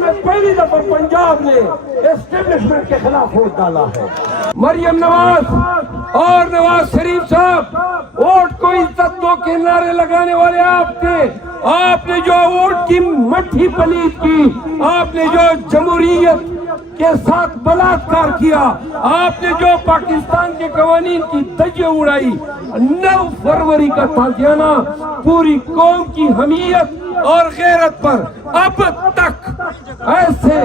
میں پہلی دفعہ پنجاب نے اسٹیبلشمنٹ کے خلاف ووٹ ڈالا ہے۔ مریم نواز اور نواز شریف صاحب ووٹ کو عزت دو کے نعرے لگانے والے آپ تھے۔ آپ نے جو ووٹ کی مٹھی پلید کی، آپ نے جو جمہوریت کے ساتھ بلاತ್ಕಾರ کیا، آپ نے جو پاکستان کے قوانین کی دھجیاں اڑائی، 9 فروری کا تازیانہ پوری قوم کی حمیت اور غیرت پر اب تک ایسے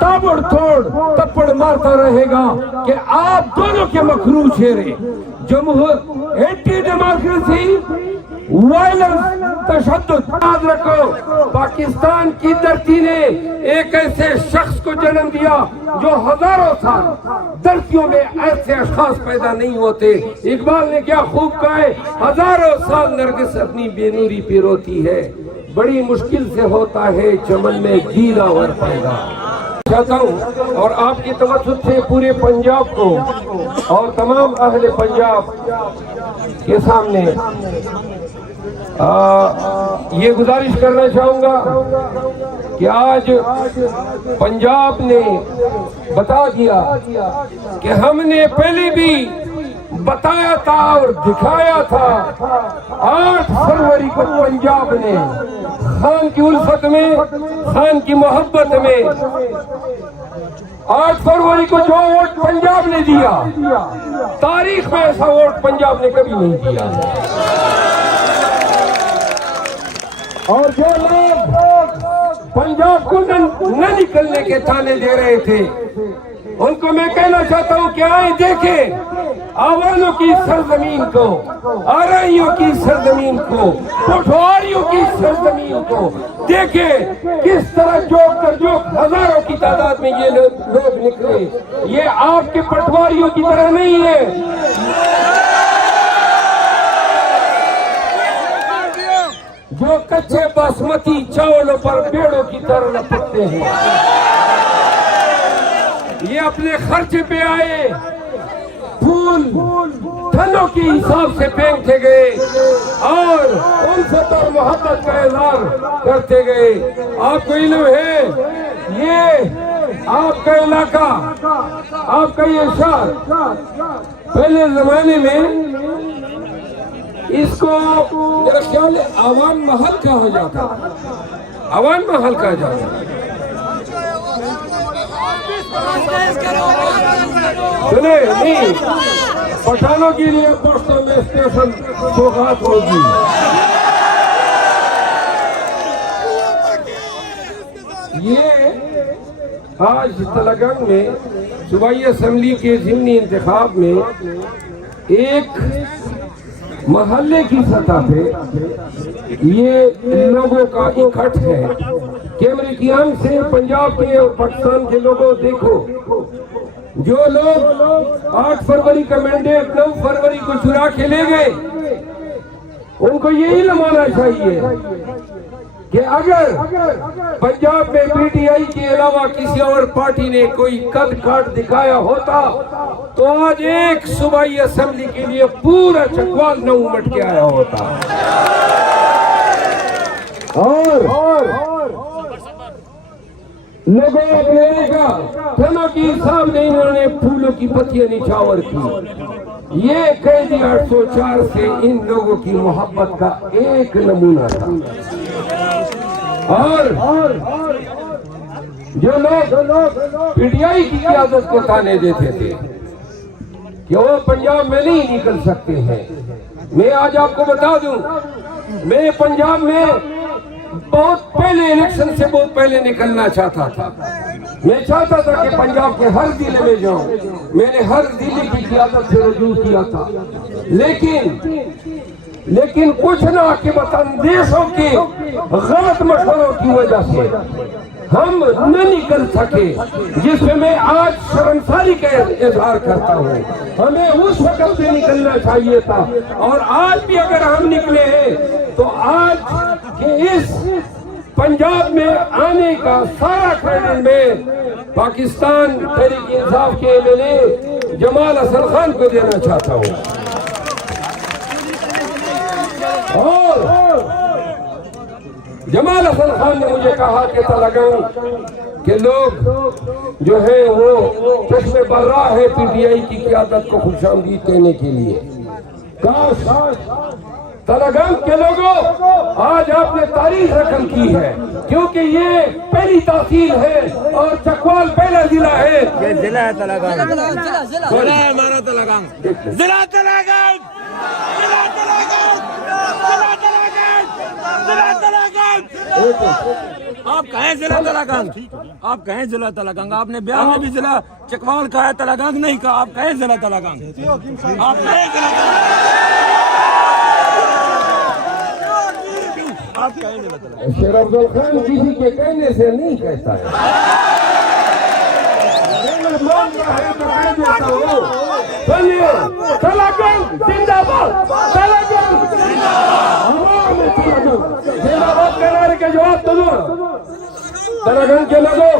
تابڑ توڑ تپڑ مارتا رہے گا کہ آپ دونوں کے مکروہ چہرے اینٹی ڈیموکریسی، وائلنس، تشدد۔ یاد رکھو پاکستان کی دھرتی نے ایک ایسے شخص کو جنم دیا جو ہزاروں سال دھرتیوں میں ایسے اشخاص پیدا نہیں ہوتے۔ اقبال نے کیا خوب کہا ہے، ہزاروں سال نرگس اپنی بے نوری پہ روتی ہے، بڑی مشکل سے ہوتا ہے چمن میں گیلا ور پیدا۔ چاہتا ہوں اور آپ کی توسط سے پورے پنجاب کو اور تمام اہل پنجاب کے سامنے یہ گزارش کرنا چاہوں گا کہ آج پنجاب نے بتا دیا کہ ہم نے پہلے بھی بتایا تھا اور دکھایا تھا۔ 8 فروری کو پنجاب نے خان کی الفت میں، خان کی محبت میں 8 فروری کو جو ووٹ پنجاب نے دیا، تاریخ میں ایسا ووٹ پنجاب نے کبھی نہیں دیا۔ اور جو لوگ پنجاب کو نہ نکلنے کے تانے دے رہے تھے، ان کو میں کہنا چاہتا ہوں کہ آئیں دیکھیں آوانوں کی سرزمین کو، آرائیوں کی سرزمین کو، پٹھواریوں کی سرزمین کو دیکھیں کس طرح جوک کر جوک ہزاروں کی تعداد میں یہ لوگ نکلے۔ یہ آپ کے پٹھواریوں کی طرح نہیں ہے۔ جو کچے باسمتی چاولوں پر بیڑوں کی طرح لپکتے ہیں، یہ اپنے خرچے پہ آئے، پھول دھنوں کی حساب سے پھینکتے گئے اور الفت اور محبت کا اظہار کرتے گئے۔ آپ کو علم ہے یہ آپ کا علاقہ، آپ کا یہ شہر پہلے زمانے میں اس کو میرا خیال ہے عوام محل کہا جاتا، عوام محل کہا جاتا۔ سنے نہیں، پٹھانوں کے لیے دوستوں میں اسٹیشن سوغات ہوگی۔ یہ آج تلنگانہ میں صوبائی اسمبلی کے ضمنی انتخاب میں ایک محلے کی سطح پہ یہ لوگوں کا اکٹھ ہے کہ امریکیان سے پنجاب کے اور پاکستان کے لوگوں دیکھو، جو لوگ 8 فروری کا مینڈیٹ 9 فروری کو چرا کے لے گئے، ان کو یہ علم آنا چاہیے کہ اگر پنجاب میں پی ٹی آئی کے علاوہ کسی اور پارٹی نے کوئی قد کاٹ دکھایا ہوتا تو آج ایک صوبائی اسمبلی کے لیے پورا چکوال نہ امٹ کے آیا ہوتا۔ اور لوگوں اپنے کا دھنوں کی حساب نہیں، انہوں نے پھولوں کی پتیاں نچھاور کی۔ یہ قیدی 804 سے ان لوگوں کی محبت کا ایک نمونہ تھا۔ اور جو لوگ پی ٹی آئی کی قیادت کو تانے دیتے تھے کہ وہ پنجاب میں نہیں نکل سکتے ہیں، میں آج آپ کو بتا دوں، میں پنجاب میں بہت پہلے الیکشن سے بہت پہلے نکلنا چاہتا تھا۔ میں چاہتا تھا کہ پنجاب کے ہر ضلع میں جاؤں، میں نے ہر ضلع کی قیادت سے رجوع کیا تھا، لیکن کچھ نہ کہ بس اندیشوں کے غلط مشوروں کی وجہ سے ہم نہ نکل سکے، جس میں میں آج شرمساری کا اظہار کرتا ہوں۔ ہمیں اس وقت سے نکلنا چاہیے تھا، اور آج بھی اگر ہم نکلے ہیں تو آج کے اس پنجاب میں آنے کا سارا کریڈٹ میں پاکستان تحریک انصاف کے MLA جمال حسن خان کو دینا چاہتا ہوں۔ اور جمال حسن خان نے مجھے کہا کہ تلگنگ کے لوگ جو ہیں وہ چشم برا ہے پی ٹی آئی کی قیادت کو خوش آمدید کہنے کے لیے. کاش تلگنگ کے لوگوں آج آپ نے تاریخ رقم کی ہے، کیونکہ یہ پہلی تحصیل ہے اور چکوال پہلا ضلع ہے. یہ ضلع ہے تلگنگ، ضلع ہے ہمارا تلگنگ، ضلع تلگنگ، ضلع تلگنگ، ضلع تلگنگ، ضلع تلگنگ. آپ کہیں ضلع تلگنگ، آپ کہیں ضلع تلگنگ. آپ نے بیان میں بھی ضلع چکوال کہا ہے، تلگنگ نہیں کہا. آپ کہیں ضلع تلگنگ، آپ کہیں ضلع شیر افضل خان کسی کے کہنے سے نہیں کہتا ہے. تلگنگ زندہ باد، تلگنگ زندہ باد کے نعرے کے جواب تو دو تلگنگ کے لوگوں.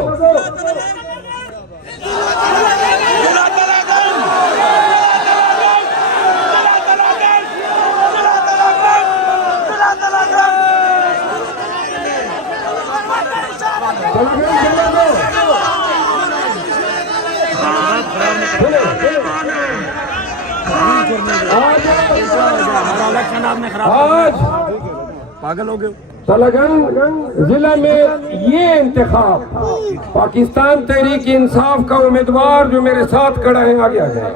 آج پاگل ہو گئے. تلگنگ ضلع میں یہ انتخاب پاکستان تحریک انصاف کا امیدوار جو میرے ساتھ کھڑا ہے آگے آ جائے.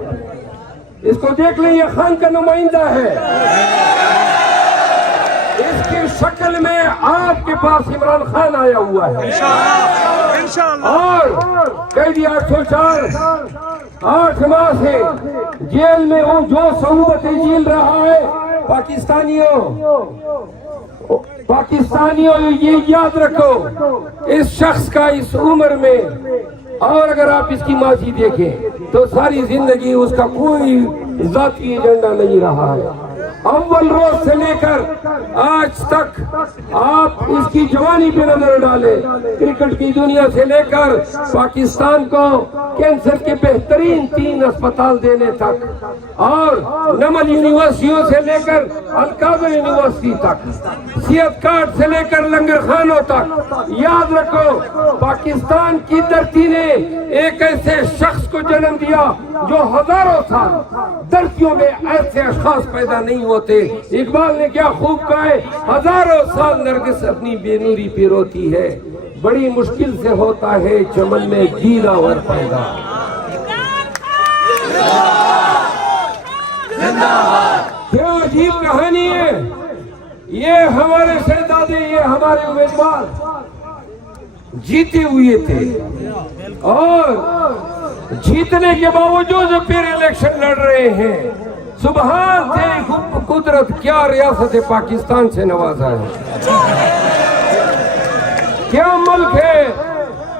اس کو دیکھ لیں، یہ خان کا نمائندہ ہے. اس کی شکل میں آپ کے پاس عمران خان آیا ہوا ہے اور قیدی 804 8 ماہ سے جیل میں وہ جو صعوبتیں جھیل رہا ہے. پاکستانیوں یہ یاد رکھو، اس شخص کا اس عمر میں، اور اگر آپ اس کی ماضی دیکھیں تو ساری زندگی اس کا کوئی ذاتی ایجنڈا نہیں رہا ہے. اول روز سے لے کر آج تک آپ اس کی جوانی پہ نظر ڈالیں، کرکٹ کی دنیا سے لے کر پاکستان کو کینسر کے بہترین 3 اسپتال دینے تک، اور نمل یونیورسٹیوں سے لے کر القادر یونیورسٹی تک، صحت کارڈ سے لے کر لنگر خانوں تک. یاد رکھو، پاکستان کی دھرتی نے ایک ایسے شخص کو جنم دیا جو ہزاروں سال دھرتیوں میں ایسے اشخاص پیدا نہیں ہوتے. اقبال نے کیا خوب کہا ہے، ہزاروں سال نرگس اپنی بے نوری پہ روتی ہے، بڑی مشکل سے ہوتا ہے چمن میں گیلا ور پیدا. کیا عجیب کہانی ہے. یہ ہمارے شہزادے، یہ ہمارے امیدوار جیتے ہوئے تھے اور جیتنے کے باوجود پھر الیکشن لڑ رہے ہیں. سبحان تیری قدرت، کیا ریاست پاکستان سے نوازا ہے، کیا ملک ہے،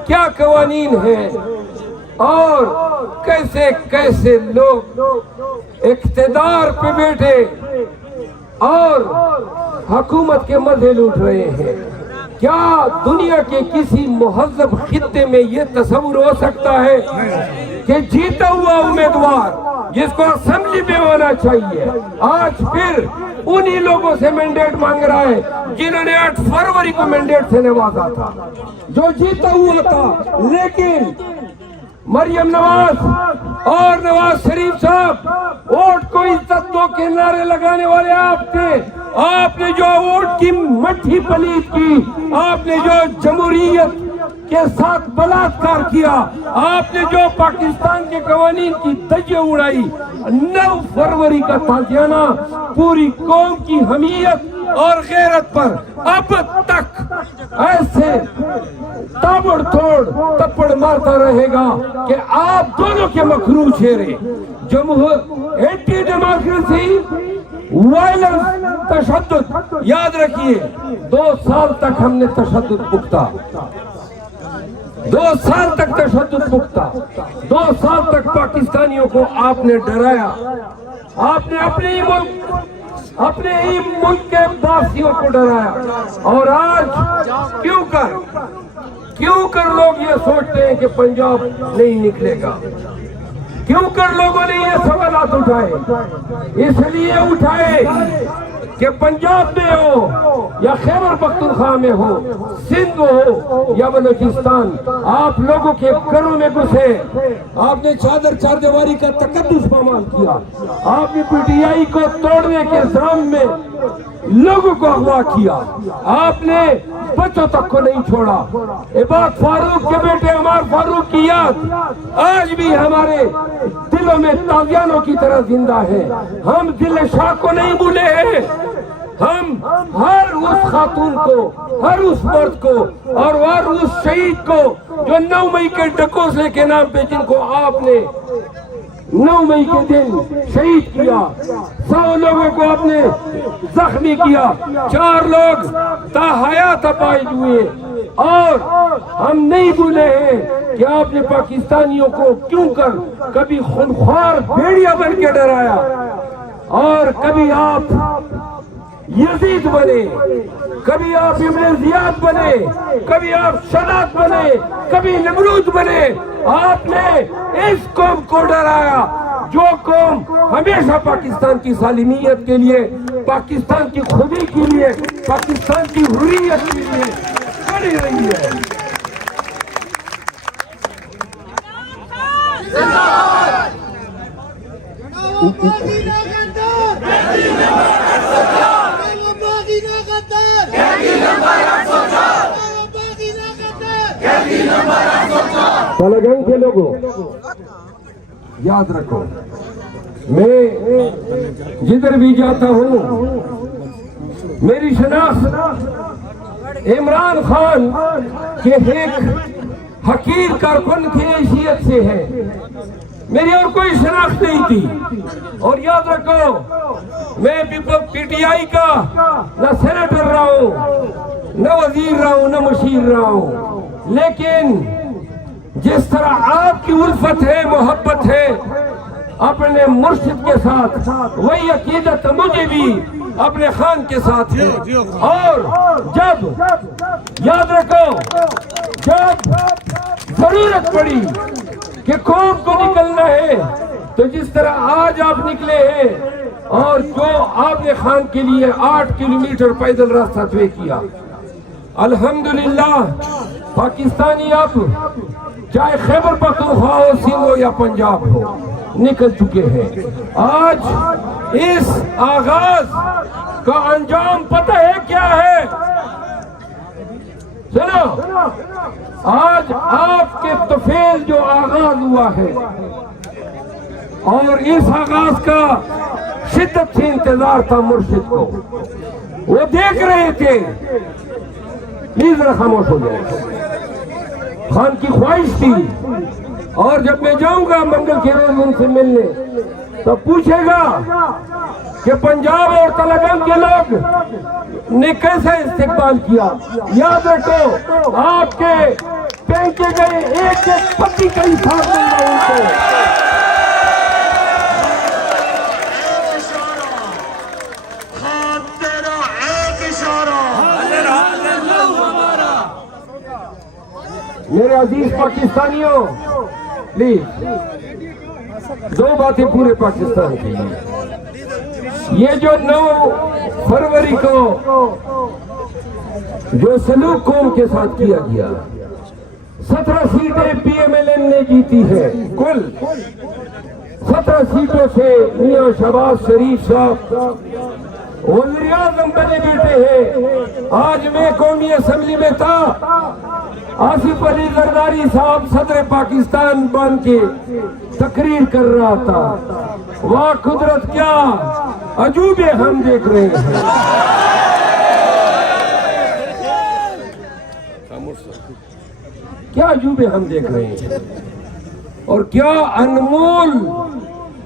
کیا قوانین ہیں، اور کیسے کیسے لوگ اقتدار پہ بیٹھے اور حکومت کے مزے لوٹ رہے ہیں. کیا دنیا کے کسی مہذب خطے میں یہ تصور ہو سکتا ہے کہ جیتا ہوا امیدوار جس کو اسمبلی میں ہونا چاہیے آج پھر انہی لوگوں سے مینڈیٹ مانگ رہا ہے جنہوں نے 8 فروری کو مینڈیٹ سے نوازا تھا، جو جیتا ہوا تھا. لیکن مریم نواز اور نواز شریف صاحب ووٹ کو عزت دو کے نعرے لگانے والے آپ تھے. آپ نے جو ووٹ کی مٹھی پلیت کی، آپ نے جو جمہوریت کے ساتھ بلاکار کیا، آپ نے جو پاکستان کے قوانین کی دھجیاں اڑائی، 9 فروری کا تازیانہ پوری قوم کی حمیت اور غیرت پر اب تک ایسے تابڑ توڑ تپڑ مارتا رہے گا کہ آپ دونوں کے مکروہ چہرے، اینٹی ڈیموکریسی، وائلنس، تشدد. یاد رکھیے 2 سال تک ہم نے تشدد بھگتا، 2 سال تک تشدد بھگتا، 2 سال تک پاکستانیوں کو آپ نے ڈرایا. آپ نے اپنے ہی ملک کے باسیوں کو ڈرایا. اور آج کیوں کر لوگ یہ سوچتے ہیں کہ پنجاب نہیں نکلے گا؟ کیوں کر لوگوں نے یہ سوالات اٹھائے؟ اس لیے اٹھائے کہ پنجاب میں ہو یا خیبر پختونخوا میں ہو، سندھ ہو یا بلوچستان، آپ لوگوں کے گھروں میں گھسے، آپ نے چار دیواری کا تقدس پامال کیا، آپ نے پی ٹی آئی کو توڑنے کے الزام میں لوگوں کو اغوا کیا، آپ نے بچوں تک کو نہیں چھوڑا۔ عباد فاروق کے بیٹے عمار فاروق کی یاد آج بھی ہمارے دلوں میں تازیانوں کی طرح زندہ ہے۔ ہم دل شاہ کو نہیں بھولے ہیں، ہم ہر اس خاتون کو، ہر اس مرد کو اور ہر اس شہید کو جو 9 مئی کے ڈکوسلے کے نام پہ جن کو آپ نے 9 مئی کے دن شہید کیا، 100 لوگوں کو آپ نے زخمی کیا، 4 لوگ تاحیات اپائج ہوئے، اور ہم نہیں بھولے ہیں کہ آپ نے پاکستانیوں کو کیوں کر کبھی خونخوار بھیڑیا بن کے ڈرایا، اور کبھی آپ یزید بنے، کبھی آپ ابن زیاد بنے، کبھی آپ شداد بنے، کبھی نمرود بنے۔ آپ نے اس قوم کو ڈرایا جو قوم ہمیشہ پاکستان کی سالمیت کے لیے، پاکستان کی خودی کے لیے، پاکستان کی حریت کے لیے کھڑی رہی ہے۔ تلگنگ کے لوگوں یاد رکھو، میں جدھر بھی جاتا ہوں میری شناخت عمران خان کے ایک حقیر کارکن کی حیثیت سے ہے، میری اور کوئی شناخت نہیں تھی۔ اور یاد رکھو، میں پی ٹی آئی کا نہ سینیٹر رہا ہوں، نہ وزیر رہا ہوں، نہ مشیر رہا ہوں، لیکن جس طرح آپ کی الفت ہے، محبت ہے اپنے مرشد کے ساتھ، وہی عقیدت مجھے بھی اپنے خان کے ساتھ ہے۔ اور جب یاد رکھو، جب ضرورت پڑی کہ قوم کو نکلنا ہے، تو جس طرح آج آپ نکلے ہیں اور جو آپ نے خان کے لیے 8 کلومیٹر پیدل راستہ طے کیا، الحمدللہ پاکستانی اب چاہے خیبر پختونخوا ہو، سندھ ہو یا پنجاب ہو، نکل چکے ہیں۔ آج اس آغاز کا انجام پتہ ہے کیا ہے؟ سنو، آج آپ کے طفیل جو آغاز ہوا ہے، اور اس آغاز کا شدت سے انتظار تھا مرشد کو، وہ دیکھ رہے تھے۔ پلیز ذرا خاموش ہو جائے۔ خان کی خواہش تھی، اور جب میں جاؤں گا منگل کے روز ان سے ملنے، تو پوچھے گا کہ پنجاب اور تلنگانہ کے لوگ نے کیسا استقبال کیا۔ یاد رکھو، آپ کے پھینکے گئے ایک ایک پتی کا حساب دوں گا ان کو۔ میرے عزیز پاکستانیوں، پلیز 2 باتیں پورے پاکستان کے لیے۔ یہ جو 9 فروری کو جو سلوک قوم کے ساتھ کیا گیا، 17 سیٹیں پی ایم ایل این نے جیتی ہے، کل 17 سیٹوں سے میاں شہباز شریف صاحب وزیر اعظم بنے بیٹے ہیں۔ آج میں قومی اسمبلی میں تھا، آصف علی زرداری صاحب صدر پاکستان بن کے تقریر کر رہا تھا۔ واہ قدرت، کیا عجوبے ہم دیکھ رہے ہیں۔ کیا عجوبے ہم دیکھ رہے ہیں، اور کیا انمول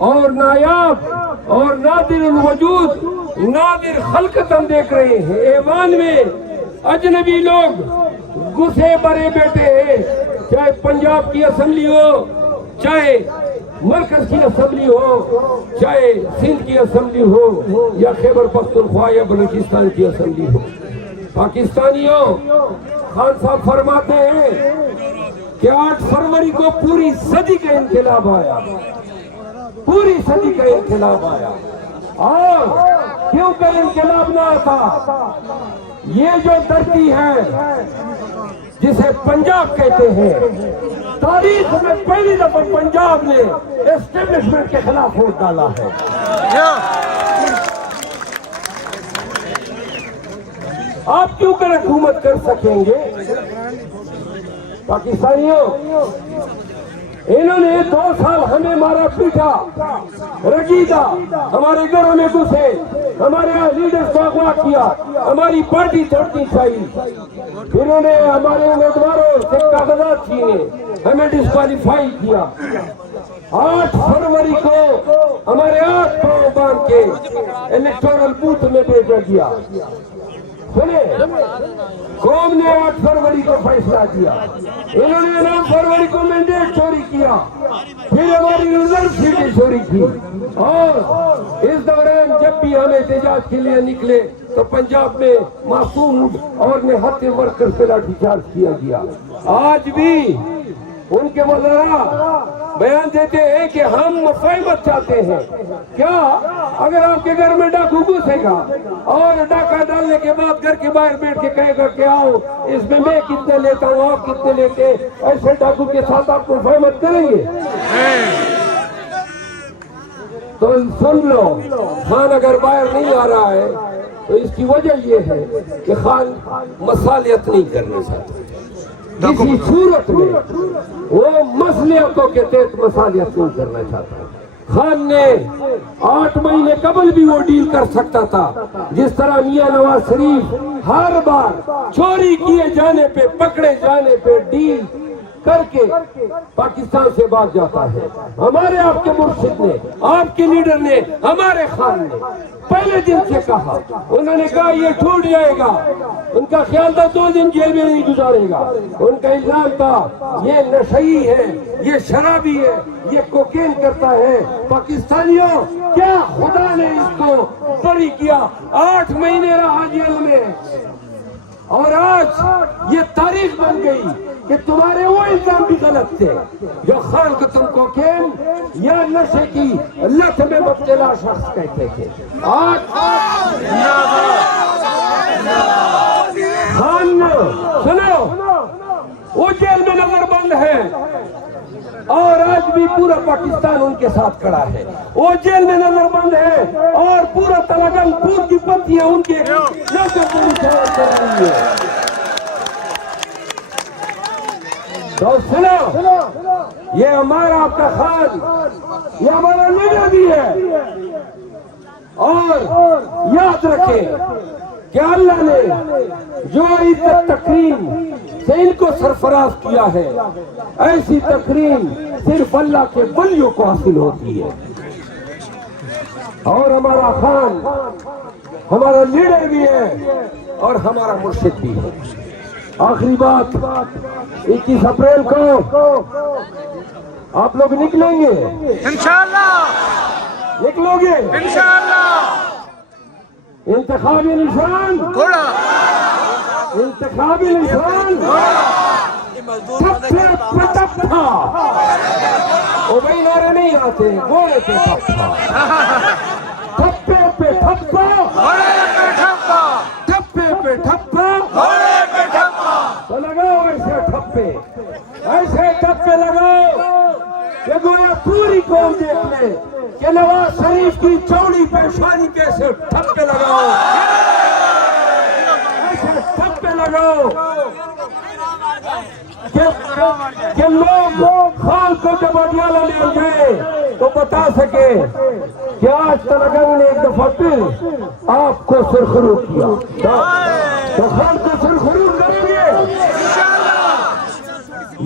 اور نایاب اور نادر الوجود، نادر خلقت ہم دیکھ رہے ہیں۔ ایوان میں اجنبی لوگ گھسے بھرے بیٹھے ہیں، چاہے پنجاب کی اسمبلی ہو، چاہے مرکز کی اسمبلی ہو، چاہے سندھ کی اسمبلی ہو، یا خیبر پختونخوا یا بلوچستان کی اسمبلی ہو۔ پاکستانیوں، خان صاحب فرماتے ہیں کہ 8 فروری کو پوری صدی کا انقلاب آیا، پوری صدی کا انقلاب آیا۔ اور کیوں کر انقلاب نہ آتا؟ یہ جو دھرتی ہے جسے پنجاب کہتے ہیں، تاریخ میں پہلی دفعہ پنجاب نے اسٹیبلشمنٹ کے خلاف ووٹ ڈالا ہے۔ آپ کیوں کر حکومت کر سکیں گے؟ پاکستانیوں، انہوں نے 2 سال ہمیں مارا پیٹا، رگیدہ، ہمارے گھروں میں گھسے، ہمارے لیڈرز کو اغوا کیا، ہماری پارٹی توڑنی چاہیے، پھر انہوں نے ہمارے امیدواروں سے کاغذات چھینے، ہمیں ڈسکوالیفائی کیا۔ 8 فروری کو ہمارے 8 پاؤں باندھ کے الیکٹورل بوتھ میں بھیجا گیا۔ سنیں، قوم نے 8 فروری کو فیصلہ دیا، انہوں نے 9 فروری کو مینڈیٹ چوری کیا، پھر ہماری ریزرو سیٹیں چوری کی، اور اس دوران جب بھی ہم احتجاج کے لیے نکلے تو پنجاب میں معصوم اور نہتے ورکر پہ لاٹھی چارج کیا گیا۔ آج بھی ان کے وزراء بیان دیتے ہیں کہ ہم مفاہمت چاہتے ہیں۔ کیا اگر آپ کے گھر میں ڈاکو گھسے گا اور ڈاکہ ڈالنے کے بعد گھر کے باہر بیٹھ کے کہے گا کہ آؤ اس میں کتنے لیتا ہوں، آپ کتنے لیتے ہیں، ایسے ڈاکو کے ساتھ آپ مفاہمت کریں گے؟ تو سن لو، خان اگر باہر نہیں آ رہا ہے تو اس کی وجہ یہ ہے کہ خان مصالحت نہیں کرنا چاہتا، کسی صورت میں وہ مصلحتوں کے تحت مصالحت نہیں کرنا چاہتا۔ خان نے 8 مہینے قبل بھی وہ ڈیل کر سکتا تھا، جس طرح میاں نواز شریف ہر بار چوری کیے جانے پہ، پکڑے جانے پہ ڈیل کر کے پاکستان سے بھاگ جاتا ہے۔ ہمارے آپ کے مرشد نے، آپ کے لیڈر نے، ہمارے خان نے پہلے دن سے کہا، انہوں نے کہا یہ ٹوٹ جائے گا، ان کا خیال تھا 2 دن جیل میں نہیں گزارے گا، ان کا الزام تھا یہ نشئی ہے، یہ شرابی ہے، یہ کوکین کرتا ہے۔ پاکستانیوں، کیا خدا نے اس کو بری کیا؟ 8 مہینے رہا جیل میں، اور آج یہ تاریخ بن گئی کہ تمہارے وہ الزام بھی غلط تھے جو خان کو تم کوکین یا نشے کی لت میں مبتلا شخص کہتے تھے۔ آج خان سنو، وہ جیل میں نظر بند ہے، اور آج بھی پورا پاکستان ان کے ساتھ کھڑا ہے۔ وہ جیل میں نظر بند ہے اور پورا تلنگانہ پور کی پتیاں ان کے نظر کر رہی ہے۔ تو سنو، یہ ہمارا آپ کا خان، یہ ہمارا لیڈر بھی ہے، اور یاد رکھیں کہ اللہ نے جو عزت تکریم سے ان کو سرفراز کیا ہے، ایسی تکریم صرف اللہ کے ولیوں کو حاصل ہوتی ہے۔ اور ہمارا خان ہمارا لیڈر بھی ہے اور ہمارا مرشد بھی ہے۔ آخری بات، 21 اپریل کو آپ لوگ نکلیں گے انشاءاللہ، نکلو گے انشاءاللہ، انتخابی نشان، تھوڑا انتخابی نشان، ٹھپے پہ ٹھپا، وہ بھائی نعرے نہیں آتے، گوڑے پہ ٹھپا، ٹھپے پہ ٹھپا، ٹھپے پہ ٹھپا، تو لگاؤ ایسے ٹھپے، ایسے ٹھپے لگاؤ کہ گویا پوری قوم دیکھ لے کہ نواز شریف کی چوڑی پیشانی کیسے ٹھپے لگاؤ، ایسے ٹھپے لگاؤ کہ لوگ خان کو جب اڈیالہ لے جائے تو بتا سکے کہ آج تلنگانہ نے ایک دفعہ پھر آپ کو سرخرو کیا، تو خان کو سرخرو کریں گے۔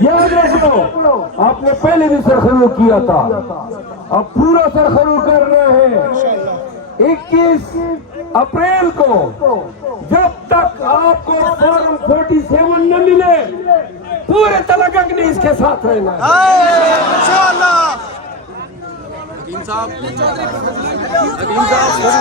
یاد رکھو، آپ نے پہلے بھی سرخرو کیا تھا، اب پورا سرخرو کر رہے ہیں۔ 21 اپریل کو جب تک آپ کو فارم 47 نہ ملے، پورے تلنگانہ نے اس کے ساتھ رہنا ہے۔ انشاءاللہ۔